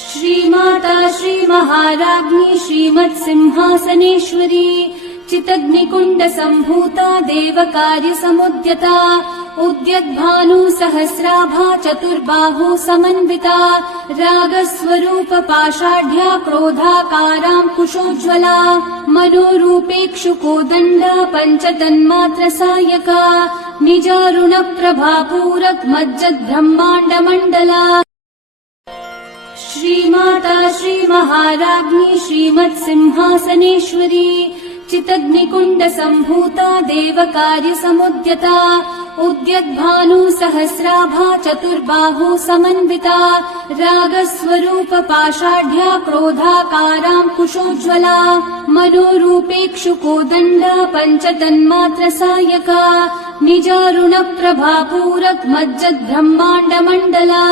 श्रीमाता श्रीमहाराज्ञी श्रीमत्सिंहासनेश्वरी चितग्निकुण्ड सम्भूता देवकार्यसमुद्यता उद्यद्भानुसहस्राभा चतुर्बाहु समन्विता रागस्वरूप पाषाढ्या क्रोधाकाराङ्कुशोज्ज्वला मनोरूपेक्षुकोदण्ड पञ्चतन्मात्रसायका निजारुणप्रभापूरक मज्जद्ब्रह्माण्डमण्डला श्रीमाता श्रीमहाराज्ञी श्रीमत्सिंहासनेश्वरी चितग्निकुण्ड सम्भूता देवकार्यसमुद्यता उद्यद्भानुसहस्राभा चतुर्बाहु समन्विता रागस्वरूप पाषाढ्या क्रोधाकाराङ्कुशोज्ज्वला मनोरूपेक्षुकोदण्ड पञ्चतन्मात्रसायका निजारुणप्रभापूरक मज्जद्ब्रह्माण्डमण्डला।